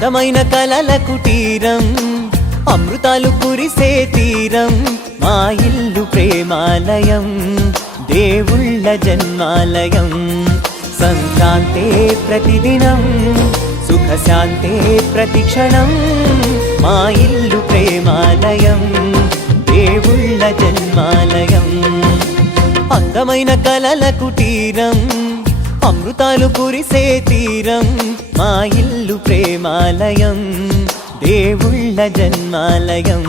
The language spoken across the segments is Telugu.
అందమైన కలల కుటీరం, అమృతాలు కురిసే తీరం, మా ఇల్లు ప్రేమాలయం, దేవుళ్ళ జన్మాలయం. సంక్రాంతే ప్రతిదినం, సుఖశాంతే ప్రతిక్షణం, మా ఇల్లు ప్రేమాలయం, దేవుళ్ళ జన్మాలయం. అందమైన కలల కుటీరం, అమృతాలు కురిసే తీరం, మా ఇల్లు ప్రేమాలయం, దేవుళ్ళ జన్మాలయం.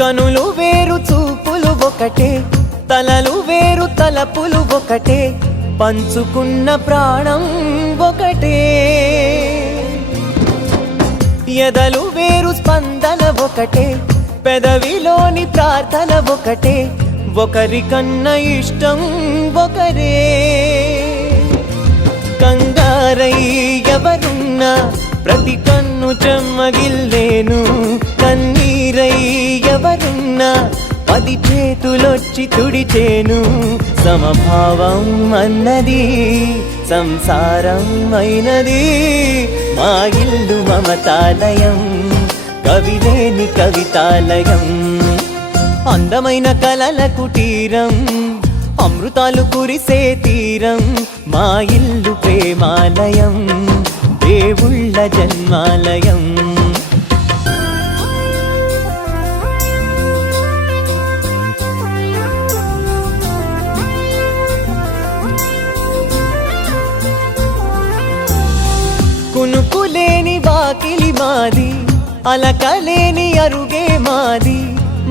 కనులు వేరు చూపులు ఒకటే, తలలు వేరు తలపులు ఒకటే, పంచుకున్న ప్రాణం ఒకటే. ఎదలు వేరు స్పందన ఒకటే, పెదవిలోని ప్రార్థన ఒకటే, ఒకరికన్నా ఇష్టం ఒకరే. కంగారై ఎవరున్నా ప్రతి కన్ను చెమ్మగిల్లేను, కన్నీరై ఎవరున్నా 10 చేతులొచ్చి తుడిచేను. సమభావం అన్నది సంసారం అయినది, మా ఇల్లు మమతాలయం, కవిలేని కవితాలయం. అందమైన కలల కుటీరం, అమృతాలు కురిసే తీరం, మా ఇల్లు ప్రేమాలయం, దేవుళ్ళ జన్మాలయం. కునుకులేని వాకిలి మాది, అలకలేని అరుగే మాది,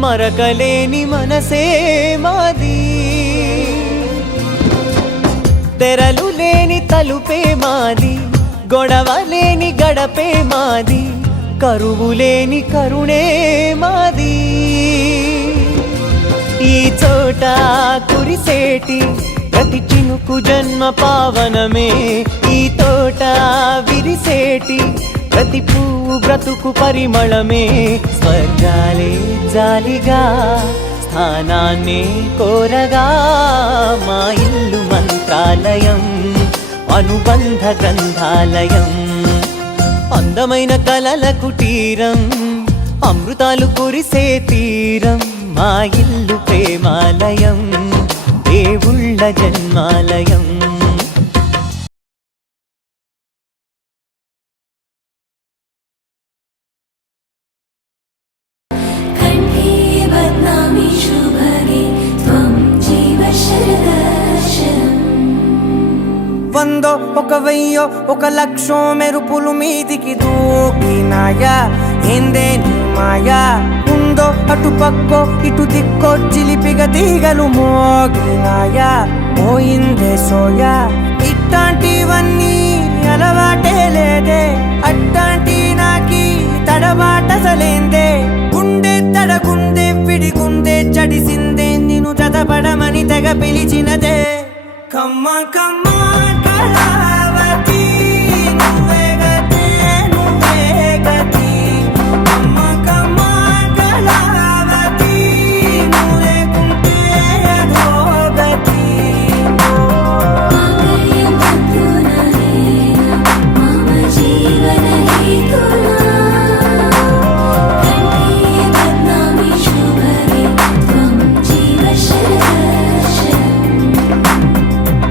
మరకలేని మనసే మాది. తెరలు లేని తలుపే మాది, గొడవలేని గడపే మాది, కరువులేని కరుణే మాది. ఈ చోట కురిసేటి ప్రతి చినుకు జన్మ పావనమే, ఈ తోట విరిసేటి ప్రతి పువ్వు బ్రతుకు పరిమళమే. స్వర్గాలే జాలిగా స్థానాన్ని కోరగా, మా ఇల్లు మంత్రాలయం, అనుబంధ గ్రంథాలయం. అందమైన కలల కుటీరం, అమృతాలు కురిసే తీరం, మా ఇల్లు ప్రేమాలయం, దేవుళ్ళ జన్మాలయం. వందో ఒక వెయ్యో ఒక లక్షో మెరుపులు మీదికి దూకినాయా, ఏందే నీ మాయా. ఉందో అటు పక్కో ఇటు దిక్కో చిలిపిగా తీగలు మోగినాయా, పోయిందే సోయా. ఇట్లాంటివన్నీ అలవాటే లేదే, అట్లాంటి నాకి తడబాటసలేందే. గుండె తడగుందే విడిగుందే చడిసిందే, నిన్ను చదపడమని తెగ పిలిచినదే. కమ్మ కమ్మ కళావతి, నువ్వే గతే నువ్వే గతి. కమ్మ కమ్మ కళావతి, నువ్వు లేకుంటే అధోగతి.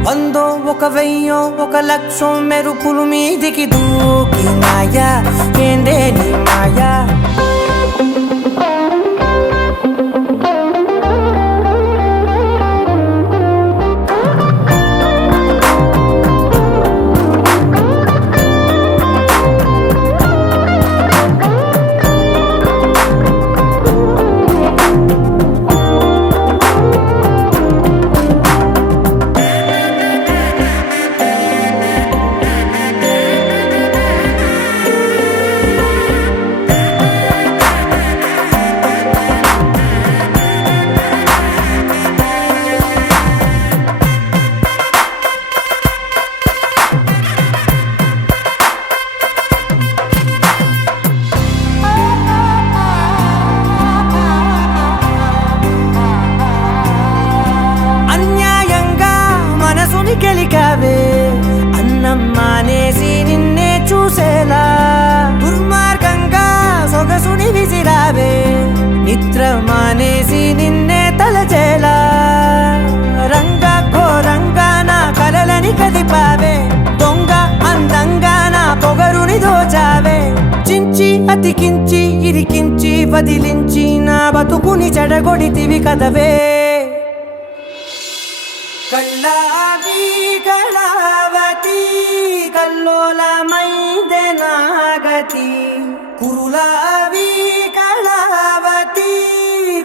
వందో ఒక వెయ్యో ఒక లక్షో మెరుపులు మీదికి దూకినాయా, ఏందే నీ మాయా. అతికించి అతికించి ఇరికించి వదిలించి నా బతుకుని చెడగొడితివి కదవే కళ్ళావి కళావతి కల్లోలమైందే నాగతి కురులావి కళావతి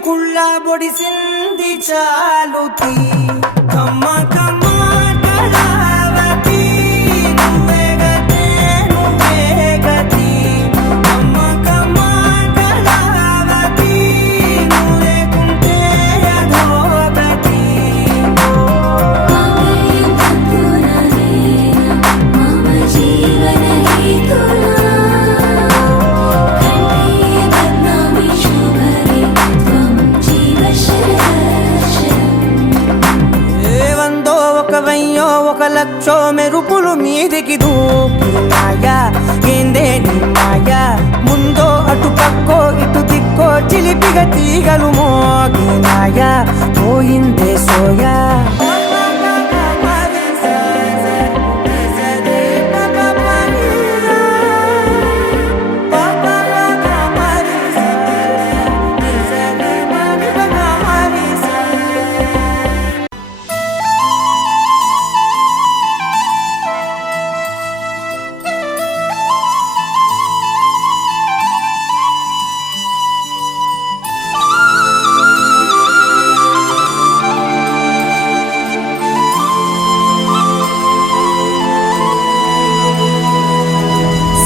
కుళ్ళ బొడిసింది చాలుతి కమ్మ కమ్మ కళావతి నువ్వే గతే నువ్వే గతి కమ్మ కమ్మ కళావతి నువ్వు లేకుంటే అధోగతి ఒక లక్షో మెరుపులు మీదికి దూకినాయా ఏందే నీ మాయా ముందో అటు పక్కో ఇటు దిక్కో చిలిపిగా తీగలు మోగినాయా పోయిందే సోయా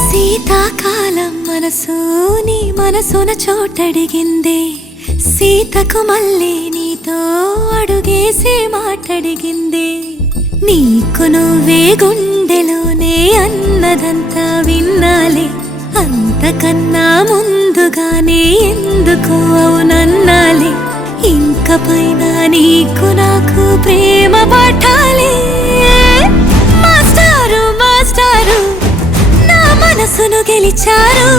శీతాకాలం మనసు నీ మనసున చోటడిగిందే సీతకు మళ్ళీ నీతో అడుగేసే మాటడిగిందే నీకు నువ్వే గుండెలోనే అన్నదంతా విన్నాలే అంతకన్నా ముందుగానే ఎందుకు అవునన్నాలే ఇంక పైన నీకు నాకు ప్రేమ పాఠాలే మాస్టారు మాస్టారు మనసును గెలిచారు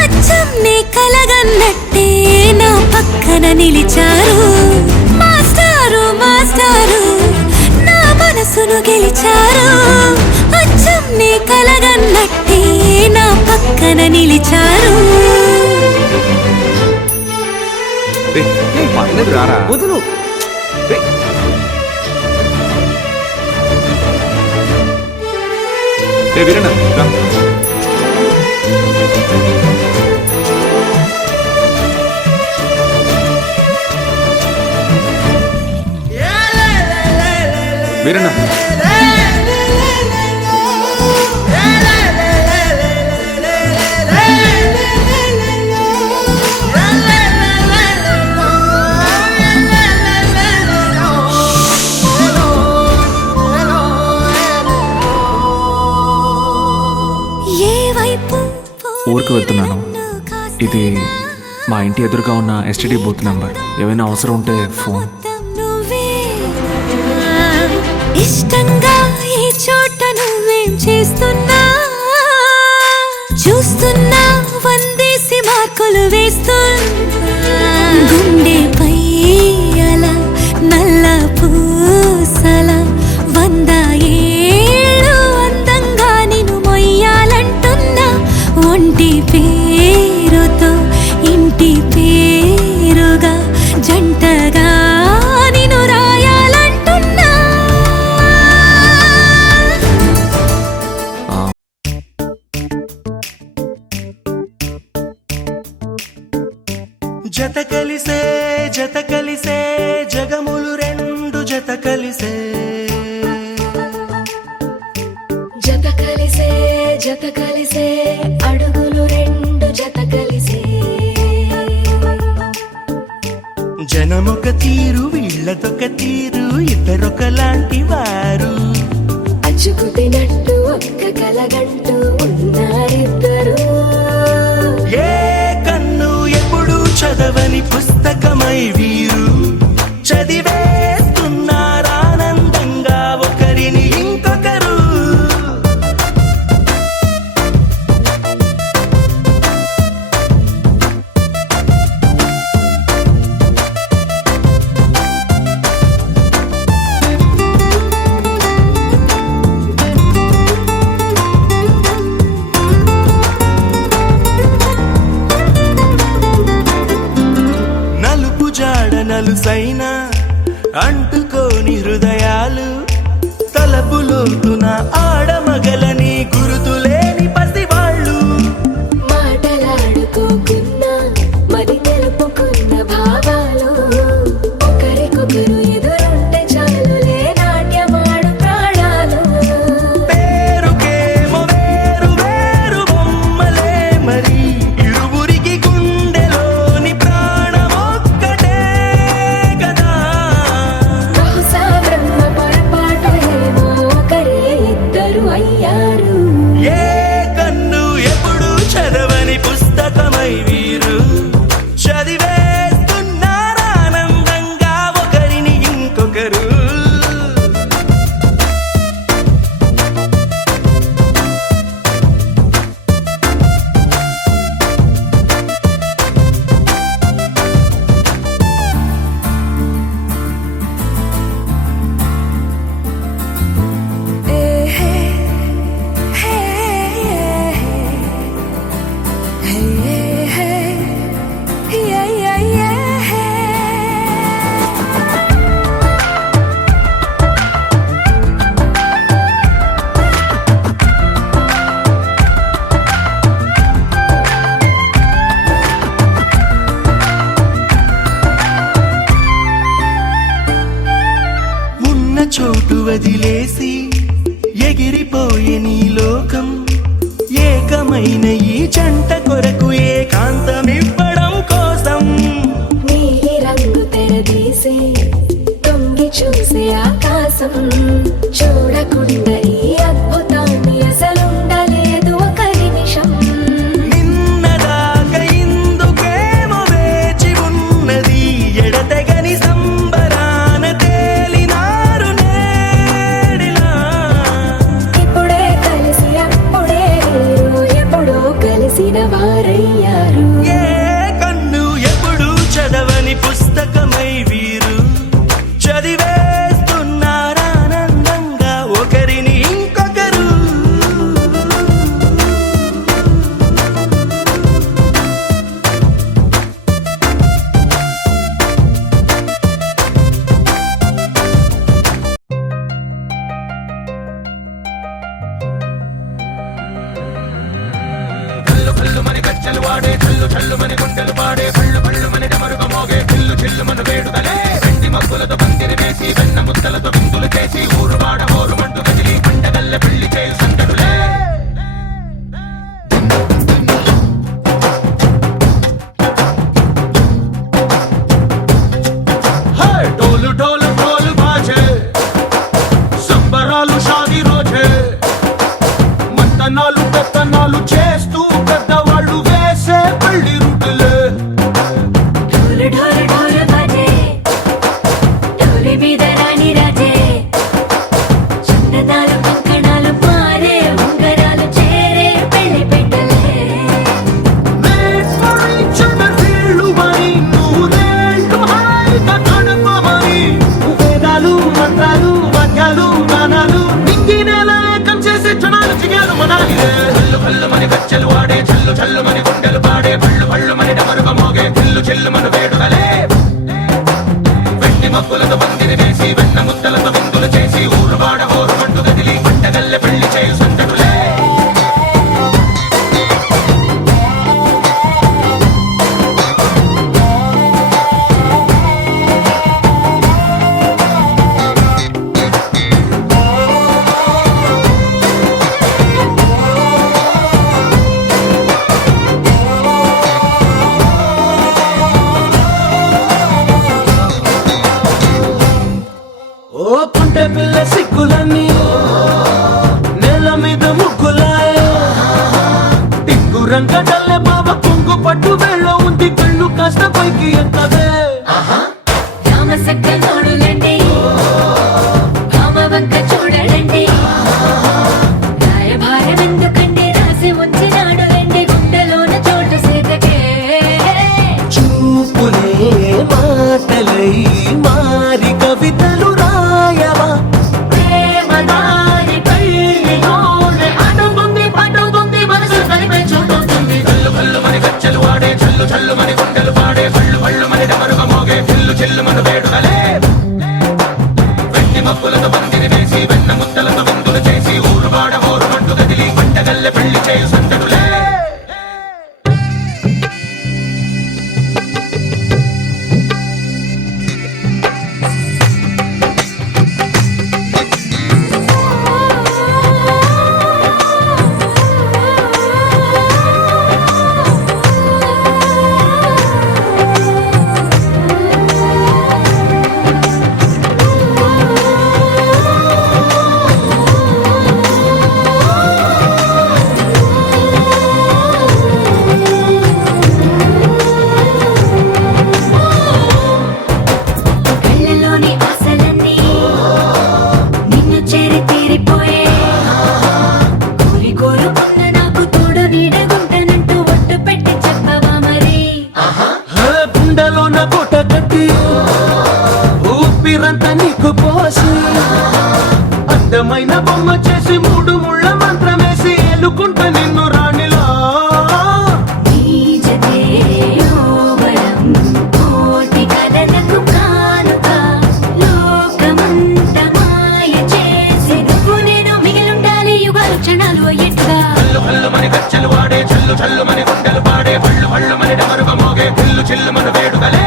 అచ్చం నీ కలగన్నట్టే నా పక్కన నిలిచారు మాస్టారు మాస్టారు నా మనసును గెలిచారు అచ్చం నీ కలగన్నట్టే నా పక్కన నిలిచారు వదులు వీరన్న వీరన్న ఊరికి వెళ్తున్నాను. ఇది మా ఇంటి ఎదురుగా ఉన్న ఎస్టీడీ బూత్ నెంబర్. ఏమైనా అవసరం ఉంటే ఫోన్. ఇష్టంగా ఈ చోట నువ్వేం చేస్తున్నా చూస్తున్నా వందేసి మార్కులు వేస్తున్నా గుండెపై అలా నల్ల పూసల 100 ఏళ్ళు అందంగా నిన్ను మొయ్యాలంటున్నా ఒంటి పేరుతో ఇంటి పేరుగా జంటగా నిన్ను రాయాలంటున్నా జత కలిసే జగములు రెండు జత కలిసే అడుగులు రెండు జత కలిసే జనమొక తీరు వీళ్ళదొక తీరు ఇద్దరొకలాంటి వారు అచ్చుకుతినట్టు ఒక్క కలగంటూ ఉన్నారిద్దరు ఏ కన్ను ఎప్పుడు చదవని పుస్తకమై వీరు చదివేస్తున్నారానందంగా ఒకరిని ఇంకొకరు జాడ నలుసైన అంటుకోని హృదయాలు తలపులోతున ఆడమగలని గురుతులేని పసివాళ్ళు మాటలాడుకోకున్నా మరి తెలుపుకున్న భావాలు ఒకరికొకరు ఎదురుంటే చాలులే నాట్యమాడు ప్రాణాలు పేరుకేమో వేరు వేరు బొమ్మలే మరి ఇరువురికి గుండెలోని ప్రాణమొక్కటే కదా బహుశా బ్రహ్మ పొరపాటు ఏమో ఒకరే ఇద్దరు అయ్యారు ఏ కన్ను ఎప్పుడు చదవని పుస్తకమై వీరు చదివేస్తున్నారానందంగా ఒకరిని ఇంకొకరు ఉన్న చోటు వదిలేసి ఎగిరిపోయే నీ లోకం ఏకమైన ఈ జంట కొరకు ఏకాంతమివ్వడం కోసం నీలి రంగు తెరదీసే తొంగి చూసే ఆకాశం చూడకుండా ఈ అద్భుతాన్ని అసలుండలేదు ఒక నిమిషం నిన్నదాకా ఇందుకేమో వేచి ఉన్నది ఎడతెగని సంబరాన తేలినారు నేడిలా ఇప్పుడే కలిసి అప్పుడే వీరు ఎప్పుడో కలిసిన వారయ్యారు ఏ కన్ను ఎప్పుడు చదవని పుస్తకమై వీరు చదివేస్తున్నారానందంగా ఒకరిని ఇంకొకరు డోలు డోలు డోలు బాజే సంబరాలు షాదీ రోజే మంతనాలు పెత్తనాలు చేస్తూ పెద్దవాళ్ళు వేసే పెళ్లి రుటులే ఢోలు ఢోలు ఢోలు బాజే ఢోలి మీద రాణి రాజే చందనాలు కంకణాలు మారే ఉంగరాలు చేరే పెళ్లి పెట్టలే Made for each other వీళ్ళుమని నూరేళ్ళు హాయిగా గడపమని వేదాలు మంత్రాలు వాక్యాలు నానాలు నింగినేల ఏకం చేసే క్షణాలు చిగాలు మనాలిలే హల్లు హల్లు మని గచ్చెలు వాడే చల్లు చల్లు మని గుండెలు పాడే పళ్ళు పళ్ళు మని డమరుగ మోగే చిల్లు చిల్లు మను వేడుదలే వెండి మబ్బులతో పందిరి వేసి వెన్న ముద్దలతో విందులు చేసి ఊరు వాడ ఊరు మంటు గదిలి పంటగల్లె పెళ్లి చేయు సందడులే ఓ పుంటె పిల్ల సిక్కులన్నీ నేల మీద ముగ్గులాయ టింగు రంగడల్లె బాబా కొంగు పట్టు వెళ్ళ ఉంది కళ్ళు కాస్త పైకి ఎత్తదే రామ సక్క నోడులండి రామ వంక చూడడండి రాయభారం ఎందుకండి రాసి ఉంచినాడు రండి గుండెలోన చోటు సీతకే చూపులే మాటలై మారి కవితలు రాయవా ప్రేమ దారి పెళ్లిలోనే అడుగుంది మనసు కలిపే చూడుతుంది కళ్ళు కళ్ళు మని గచ్చెలు వాడే చల్లు చల్లు మని గుండెలు పాడే పళ్ళు పళ్ళు మని అందమైన బొమ్మ చేసి మూడు ముళ్ళ మంత్రమేసి ఎలుకుంట నిన్ను రాణిలా నీజతే యోవరం కోటి కలలకు కానుక లోకమంత మాయ చేసి నువ్వు నేను మిగిలుండాలి యుగాలు క్షణాలు అయ్యేట్టుగా హల్లు హల్లు మని గచ్చలు వాడే చల్లు చల్లు మని గుండెలు పాడే పళ్ళు పళ్ళు మని డమరుగ మోగే పిల్లు చిల్లు మన వేడుకలే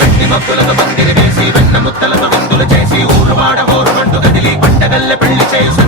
వెండి మబ్బులతో పందిరి వేసి వెన్న ముత్తలతో విందులు చేసి ఊరువాడ ఊరు మంటు కదిలి పంటగల్లె పెళ్లి చేసి